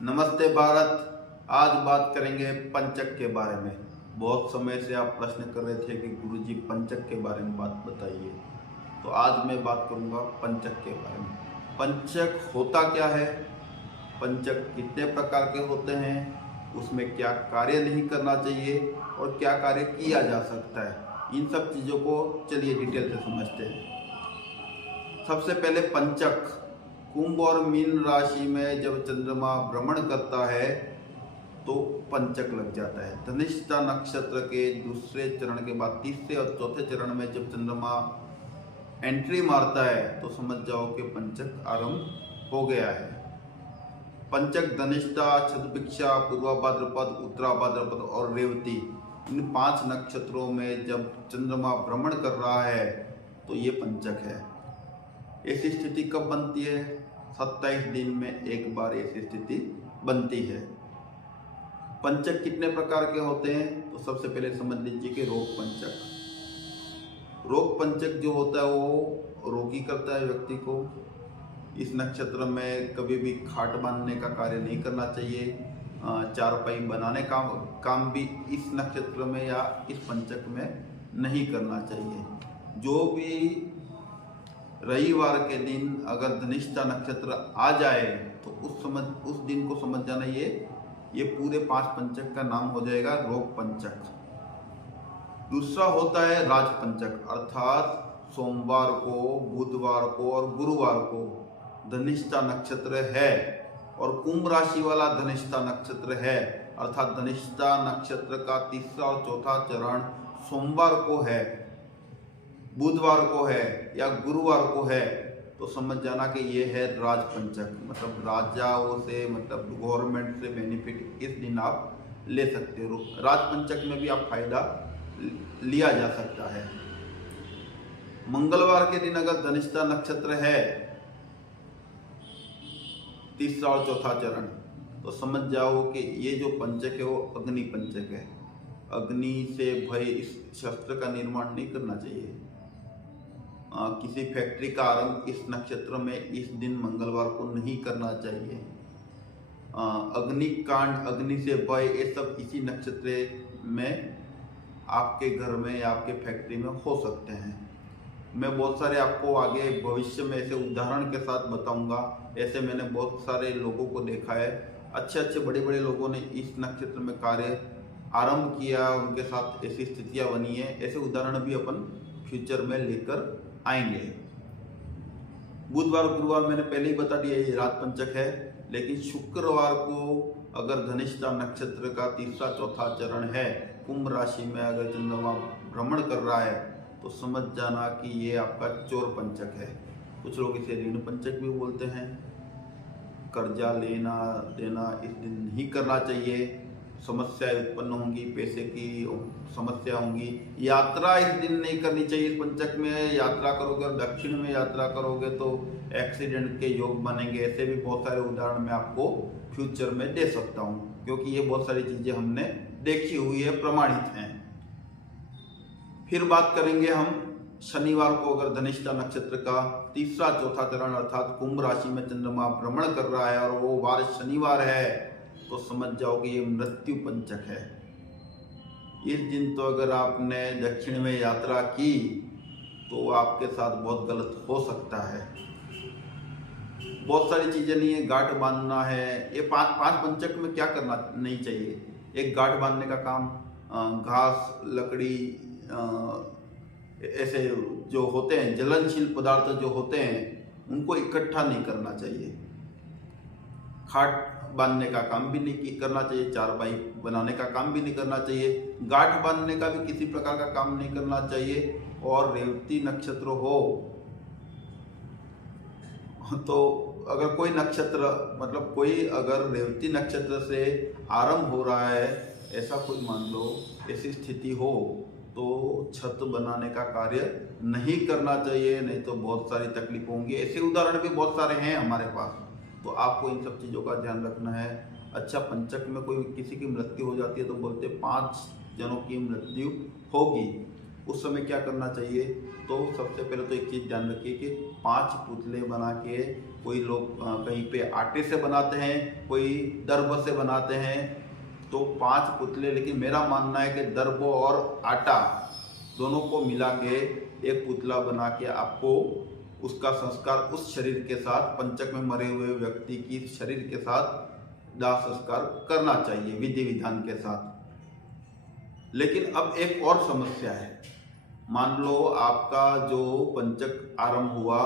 नमस्ते भारत। आज बात करेंगे पंचक के बारे में। बहुत समय से आप प्रश्न कर रहे थे कि गुरुजी पंचक के बारे में बात बताइए, तो आज मैं बात करूंगा पंचक के बारे में। पंचक होता क्या है, पंचक कितने प्रकार के होते हैं, उसमें क्या कार्य नहीं करना चाहिए और क्या कार्य किया जा सकता है, इन सब चीज़ों को चलिए डिटेल से समझते हैं। सबसे पहले पंचक, कुंभ और मीन राशि में जब चंद्रमा भ्रमण करता है तो पंचक लग जाता है। धनिष्ठा नक्षत्र के दूसरे चरण के बाद तीसरे और चौथे चरण में जब चंद्रमा एंट्री मारता है तो समझ जाओ कि पंचक आरंभ हो गया है। पंचक धनिष्ठा, शतभिक्षा, पूर्वा भाद्रपद, उत्तरा भाद्रपद और रेवती, इन 5 नक्षत्रों में जब चंद्रमा भ्रमण कर रहा है तो ये पंचक है। ऐसी स्थिति कब बनती है? 27 दिन में एक बार ऐसी स्थिति बनती है। पंचक कितने प्रकार के होते हैं? तो सबसे पहले समझ लीजिए कि रोग पंचक। रोग पंचक जो होता है वो रोगी करता है व्यक्ति को। इस नक्षत्र में कभी भी खाट बांधने का कार्य नहीं करना चाहिए। चारपाई बनाने का काम भी इस नक्षत्र में या इस पंचक में नहीं करना चाहिए। जो भी रविवार के दिन अगर धनिष्ठा नक्षत्र आ जाए तो उस दिन को समझ जाना ये पूरे 5 पंचक का नाम हो जाएगा रोग पंचक। दूसरा होता है राज पंचक, अर्थात सोमवार को, बुधवार को और गुरुवार को धनिष्ठा नक्षत्र है और कुंभ राशि वाला धनिष्ठा नक्षत्र है, अर्थात धनिष्ठा नक्षत्र का तीसरा और चौथा चरण सोमवार को है, बुधवार को है या गुरुवार को है, तो समझ जाना कि ये है राज पंचक। मतलब राजाओं से, मतलब गवर्नमेंट से बेनिफिट इस दिन आप ले सकते हो। राज पंचक में भी आप फायदा लिया जा सकता है। मंगलवार के दिन अगर धनिष्ठा नक्षत्र है, तीसरा और चौथा चरण, तो समझ जाओ कि ये जो पंचक है वो अग्नि पंचक है। अग्नि से भय इस शस्त्र का निर्माण नहीं करना चाहिए। किसी फैक्ट्री का आरंभ इस नक्षत्र में इस दिन मंगलवार को नहीं करना चाहिए। अग्निकांड, अग्नि से भय, ये सब इसी नक्षत्र में आपके घर में या आपके फैक्ट्री में हो सकते हैं। मैं बहुत सारे आपको आगे भविष्य में ऐसे उदाहरण के साथ बताऊंगा। ऐसे मैंने बहुत सारे लोगों को देखा है, अच्छे अच्छे बड़े बड़े लोगों ने इस नक्षत्र में कार्य आरंभ किया, उनके साथ ऐसी स्थितियां बनी है। ऐसे उदाहरण भी अपन फ्यूचर में लेकर आएंगे। बुधवार गुरुवार मैंने पहले ही बता दिया ये राज पंचक है, लेकिन शुक्रवार को अगर धनिष्ठा नक्षत्र का तीसरा चौथा चरण है, कुंभ राशि में अगर चंद्रमा भ्रमण कर रहा है, तो समझ जाना कि ये आपका चोर पंचक है। कुछ लोग इसे ऋण पंचक भी बोलते हैं। कर्जा लेना देना इस दिन नहीं करना चाहिए। समस्याएं उत्पन्न होंगी, पैसे की समस्या होंगी। यात्रा इस दिन नहीं करनी चाहिए। इस पंचक में यात्रा करोगे और दक्षिण में यात्रा करोगे तो एक्सीडेंट के योग बनेंगे। ऐसे भी बहुत सारे उदाहरण मैं आपको फ्यूचर में दे सकता हूँ, क्योंकि ये बहुत सारी चीजें हमने देखी हुई है, प्रमाणित हैं। फिर बात करेंगे हम शनिवार को अगर धनिष्ठा नक्षत्र का तीसरा चौथा चरण अर्थात कुंभ राशि में चंद्रमा भ्रमण कर रहा है और वो वार शनिवार है, तो समझ जाओ कि ये मृत्यु पंचक है। इस दिन तो अगर आपने दक्षिण में यात्रा की तो आपके साथ बहुत गलत हो सकता है। बहुत सारी चीजें नहीं है, गांठ बांधना है। ये पांच पंचक में क्या करना नहीं चाहिए? एक गांठ बांधने का काम, घास, लकड़ी, ऐसे जो होते हैं ज्वलनशील पदार्थ जो होते हैं उनको इकट्ठा नहीं करना चाहिए। खाट बांधने का काम भी नहीं करना चाहिए। चारपाई बनाने का काम भी नहीं करना चाहिए। गांठ बांधने का भी किसी प्रकार का काम नहीं करना चाहिए। और रेवती नक्षत्र हो तो अगर कोई नक्षत्र, मतलब कोई अगर रेवती नक्षत्र से आरंभ हो रहा है, ऐसा कोई मान लो ऐसी स्थिति हो, तो छत बनाने का कार्य नहीं करना चाहिए, नहीं तो बहुत सारी तकलीफ होंगी। ऐसे उदाहरण भी बहुत सारे हैं हमारे पास, तो आपको इन सब चीज़ों का ध्यान रखना है। अच्छा, पंचक में कोई किसी की मृत्यु हो जाती है तो बोलते 5 जनों की मृत्यु होगी, उस समय क्या करना चाहिए? तो सबसे पहले तो एक चीज़ ध्यान रखिए कि 5 पुतले बना के कोई लोग कहीं पे आटे से बनाते हैं, कोई दर्भ से बनाते हैं। तो 5 पुतले, लेकिन मेरा मानना है कि दर्भ और आटा दोनों को मिला के एक पुतला बना के आपको उसका संस्कार उस शरीर के साथ, पंचक में मरे हुए व्यक्ति की शरीर के साथ दाह संस्कार करना चाहिए विधि विधान के साथ। लेकिन अब एक और समस्या है। मान लो आपका जो पंचक आरंभ हुआ,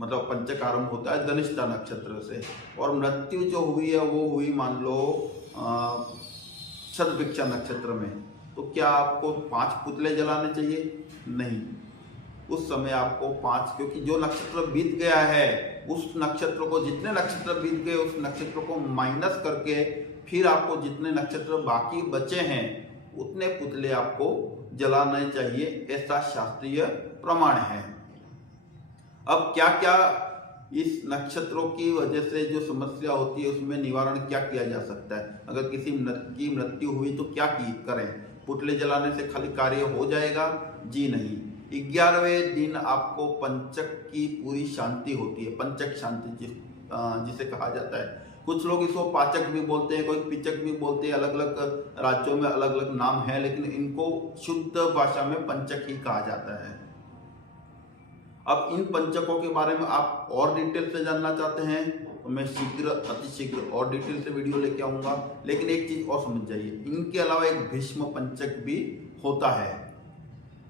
मतलब पंचक आरंभ होता है धनिष्ठा नक्षत्र से, और मृत्यु जो हुई है वो हुई मान लो शतभिक्षा नक्षत्र में, तो क्या आपको 5 पुतले जलाने चाहिए? नहीं। उस समय आपको 5, क्योंकि जो नक्षत्र बीत गया है उस नक्षत्र को, जितने नक्षत्र बीत गए उस नक्षत्र को माइनस करके फिर आपको जितने नक्षत्र बाकी बचे हैं उतने पुतले आपको जलाने चाहिए, ऐसा शास्त्रीय प्रमाण है। अब क्या क्या इस नक्षत्रों की वजह से जो समस्या होती है उसमें निवारण क्या किया जा सकता है? अगर किसी की मृत्यु हुई तो क्या करें? पुतले जलाने से खाली कार्य हो जाएगा? जी नहीं। 11वें दिन आपको पंचक की पूरी शांति होती है, पंचक शांति जिसे कहा जाता है। कुछ लोग इसको पाचक भी बोलते हैं, कोई पिचक भी बोलते हैं, अलग अलग राज्यों में अलग अलग नाम है, लेकिन इनको शुद्ध भाषा में पंचक ही कहा जाता है। अब इन पंचकों के बारे में आप और डिटेल से जानना चाहते हैं तो मैं अति शीघ्र और डिटेल से वीडियो लेके आऊंगा। लेकिन एक चीज और समझ जाइए, इनके अलावा एक भीष्म पंचक भी होता है।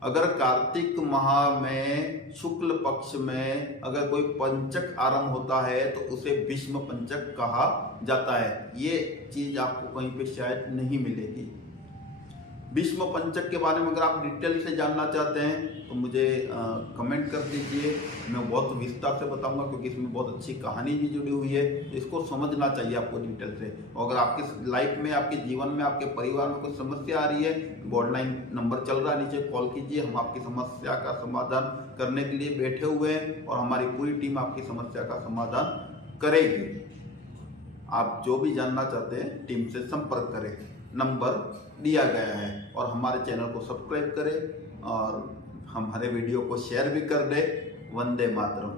अगर कार्तिक माह में शुक्ल पक्ष में अगर कोई पंचक आरंभ होता है तो उसे भीष्म पंचक कहा जाता है। ये चीज आपको कहीं पे शायद नहीं मिलेगी। भीष्म पंचक के बारे में अगर आप डिटेल से जानना चाहते हैं तो मुझे कमेंट कर दीजिए, मैं बहुत विस्तार से बताऊंगा, क्योंकि इसमें बहुत अच्छी कहानी भी जुड़ी हुई है। तो इसको समझना चाहिए आपको डिटेल से। और अगर आपके लाइफ में, आपके जीवन में, आपके परिवार में कोई समस्या आ रही है, बॉर्डलाइन नंबर चल रहा है नीचे, कॉल कीजिए। हम आपकी समस्या का समाधान करने के लिए बैठे हुए हैं और हमारी पूरी टीम आपकी समस्या का समाधान करेगी। आप जो भी जानना चाहते हैं टीम से संपर्क करें, नंबर दिया गया है। और हमारे चैनल को सब्सक्राइब करें और हमारे वीडियो को शेयर भी कर दें। वंदे मातरम।